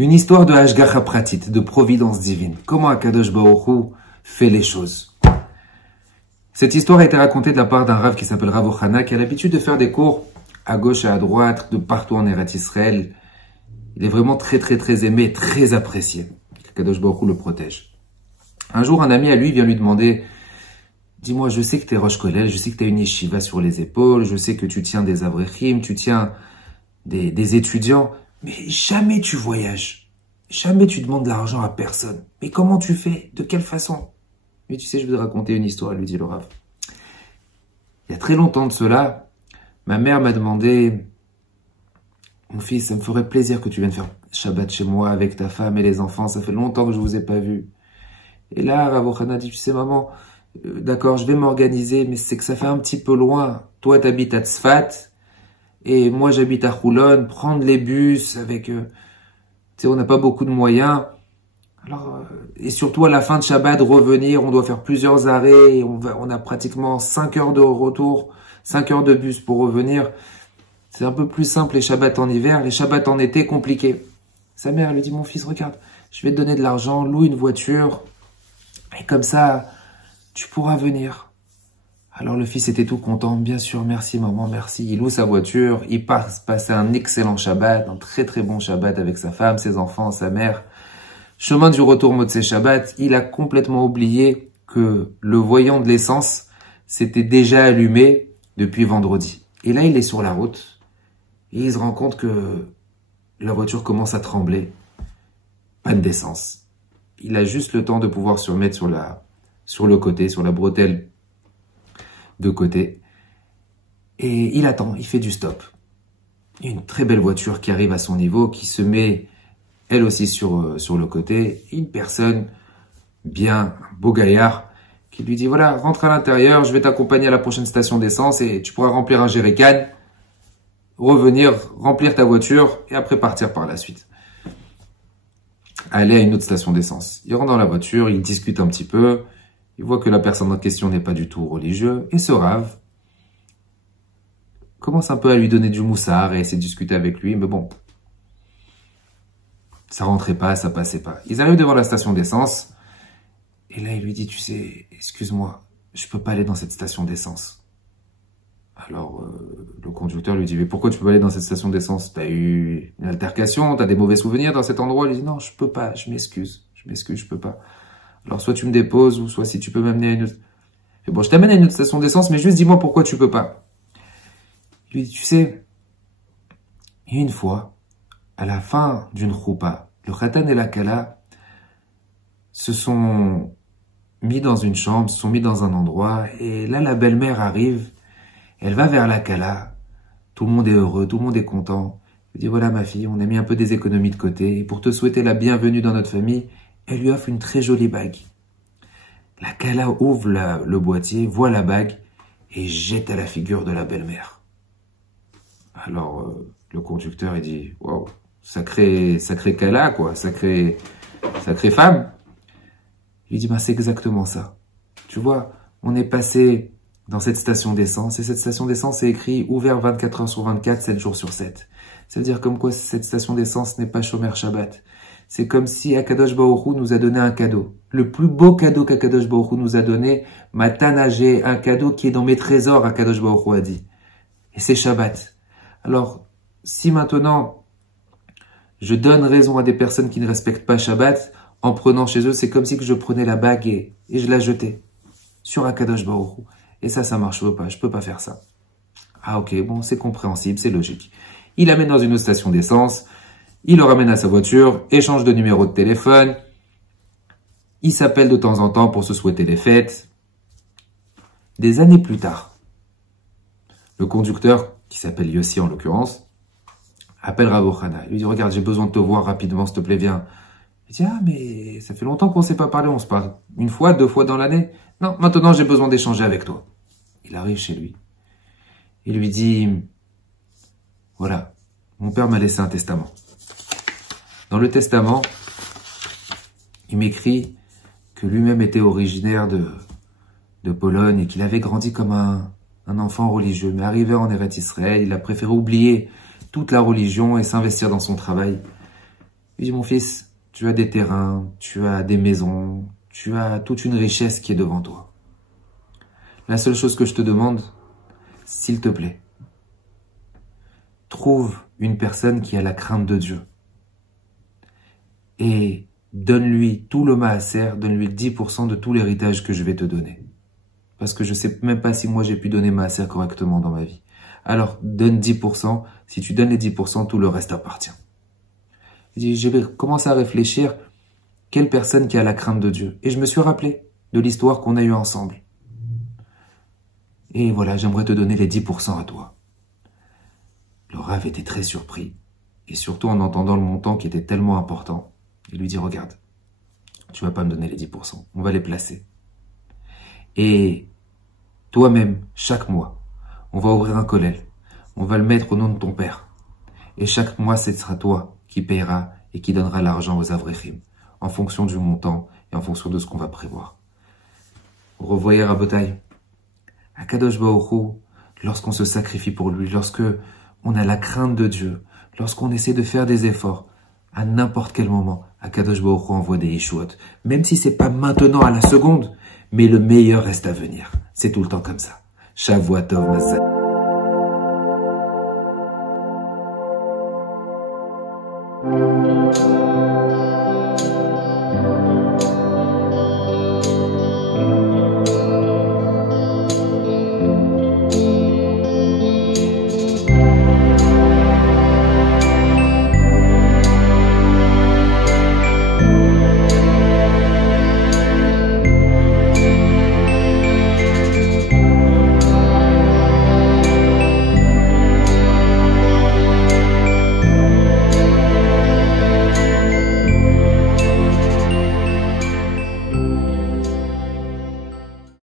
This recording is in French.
Une histoire de Hashgacha Pratit, de providence divine. Comment Akadosh Baruch Hu fait les choses. Cette histoire a été racontée de la part d'un Rav qui s'appelle Rav Ochana, qui a l'habitude de faire des cours à gauche et à droite, de partout en Eretz Israël. Il est vraiment très aimé, très apprécié. Akadosh Baruch Hu le protège. Un jour, un ami à lui vient lui demander, dis-moi, je sais que tu es Rosh Kollel, je sais que tu as une yeshiva sur les épaules, je sais que tu tiens des avrechim, tu tiens des étudiants, mais jamais tu voyages. Jamais tu demandes de l'argent à personne. Mais comment tu fais? De quelle façon? Mais tu sais, je vais te raconter une histoire, lui dit le Rav. Il y a très longtemps de cela, ma mère m'a demandé, mon fils, ça me ferait plaisir que tu viennes faire Shabbat chez moi avec ta femme et les enfants, ça fait longtemps que je vous ai pas vus. Et là, Rav Ochana dit, tu sais maman, d'accord, je vais m'organiser, mais c'est que ça fait un petit peu loin. Toi, t'habites à Tzfat, et moi, j'habite à Choulon. Prendre les bus avec... tu sais, on n'a pas beaucoup de moyens. Alors, et surtout, à la fin de Shabbat, revenir, on doit faire plusieurs arrêts, et on a pratiquement 5 heures de retour, 5 heures de bus pour revenir. C'est un peu plus simple les Shabbats en hiver, les Shabbats en été, compliqué. Sa mère lui dit, mon fils, regarde, je vais te donner de l'argent, loue une voiture, et comme ça... tu pourras venir. Alors le fils était tout content. Bien sûr, merci maman, merci. Il loue sa voiture, il passe passer un excellent Shabbat, un très bon Shabbat avec sa femme, ses enfants, sa mère. Chemin du retour Motzei Shabbat, il a complètement oublié que le voyant de l'essence s'était déjà allumé depuis vendredi. Et là, il est sur la route et il se rend compte que la voiture commence à trembler. Panne d'essence. Il a juste le temps de pouvoir se remettre sur le côté, sur la bretelle de côté. Et il attend, il fait du stop. Il y a une très belle voiture qui arrive à son niveau, qui se met elle aussi sur le côté. Une personne, bien, un beau gaillard, qui lui dit, voilà, rentre à l'intérieur, je vais t'accompagner à la prochaine station d'essence et tu pourras remplir un jerrycan, revenir, remplir ta voiture et après partir par la suite. Aller à une autre station d'essence. Il rentre dans la voiture, il discute un petit peu. Il voit que la personne en question n'est pas du tout religieux. Et ce Rav commence un peu à lui donner du moussard et essaie de discuter avec lui. Mais bon, ça rentrait pas, ça passait pas. Ils arrivent devant la station d'essence. Et là, il lui dit, tu sais, excuse-moi, je peux pas aller dans cette station d'essence. Alors, le conducteur lui dit, mais pourquoi tu peux pas aller dans cette station d'essence? T'as eu une altercation, t'as des mauvais souvenirs dans cet endroit? Il lui dit, non, je peux pas, je m'excuse, je peux pas. Alors, soit tu me déposes, ou soit si tu peux m'amener à une autre... Et bon, je t'amène à une autre station d'essence, mais juste dis-moi pourquoi tu peux pas. Il lui dit, tu sais, une fois, à la fin d'une choupa, le khatan et la kala se sont mis dans une chambre, se sont mis dans un endroit, et là, la belle-mère arrive, elle va vers la kala, tout le monde est heureux, tout le monde est content. Elle dit, voilà ma fille, on a mis un peu des économies de côté, et pour te souhaiter la bienvenue dans notre famille, elle lui offre une très jolie bague. La kala ouvre le boîtier, voit la bague et jette à la figure de la belle-mère. Alors, le conducteur, il dit, waouh, sacré kala, quoi, sacré femme. Il lui dit, bah, c'est exactement ça. Tu vois, on est passé dans cette station d'essence et cette station d'essence est écrit ouvert 24 heures sur 24, 7 jours sur 7. Ça veut dire comme quoi cette station d'essence n'est pas Shomer Shabbat. C'est comme si Akadosh Baruch Hu nous a donné un cadeau. Le plus beau cadeau qu'Akadosh Baruch Hu nous a donné, Matanagé, un cadeau qui est dans mes trésors, Akadosh Baruch Hu a dit. Et c'est Shabbat. Alors, si maintenant, je donne raison à des personnes qui ne respectent pas Shabbat, en prenant chez eux, c'est comme si que je prenais la bague et je la jetais sur Akadosh Baruch Hu. Et ça marche pas, je peux pas faire ça. Ah ok, bon, c'est compréhensible, c'est logique. Il l'amène dans une autre station d'essence, il le ramène à sa voiture, échange de numéro de téléphone, il s'appelle de temps en temps pour se souhaiter les fêtes. Des années plus tard, le conducteur, qui s'appelle Yossi en l'occurrence, appelle Rav Ochana. Il lui dit, regarde, j'ai besoin de te voir rapidement, s'il te plaît, viens. Il dit, ah mais ça fait longtemps qu'on ne s'est pas parlé, on se parle une fois, 2 fois dans l'année. Non, maintenant j'ai besoin d'échanger avec toi. Il arrive chez lui. Il lui dit, voilà, mon père m'a laissé un testament. Dans le testament, il m'écrit que lui-même était originaire de Pologne et qu'il avait grandi comme un enfant religieux. Mais arrivé en Eretz Israël, il a préféré oublier toute la religion et s'investir dans son travail. Il dit, mon fils, tu as des terrains, tu as des maisons, tu as toute une richesse qui est devant toi. La seule chose que je te demande, s'il te plaît, trouve une personne qui a la crainte de Dieu et donne-lui tout le maaser, donne-lui 10% de tout l'héritage que je vais te donner. Parce que je sais même pas si moi j'ai pu donner maaser correctement dans ma vie. Alors, donne 10%. Si tu donnes les 10%, tout le reste appartient. Il dit, je vais commencer à réfléchir quelle personne qui a la crainte de Dieu. Et je me suis rappelé de l'histoire qu'on a eue ensemble. Et voilà, j'aimerais te donner les 10% à toi. Le Rav était très surpris. Et surtout en entendant le montant qui était tellement important. Il lui dit, regarde, tu vas pas me donner les 10%. On va les placer. Et toi-même, chaque mois, on va ouvrir un kollel. On va le mettre au nom de ton père. Et chaque mois, ce sera toi qui payera et qui donnera l'argent aux avrechim, en fonction du montant et en fonction de ce qu'on va prévoir. Vous revoyez Rabotai, Akadosh Baruch Hu, lorsqu'on se sacrifie pour lui, lorsque on a la crainte de Dieu, lorsqu'on essaie de faire des efforts, à n'importe quel moment, Akadosh Baruch Hu envoie des Yeshuot, même si c'est pas maintenant à la seconde, mais le meilleur reste à venir. C'est tout le temps comme ça. Shavua Tov, Masa.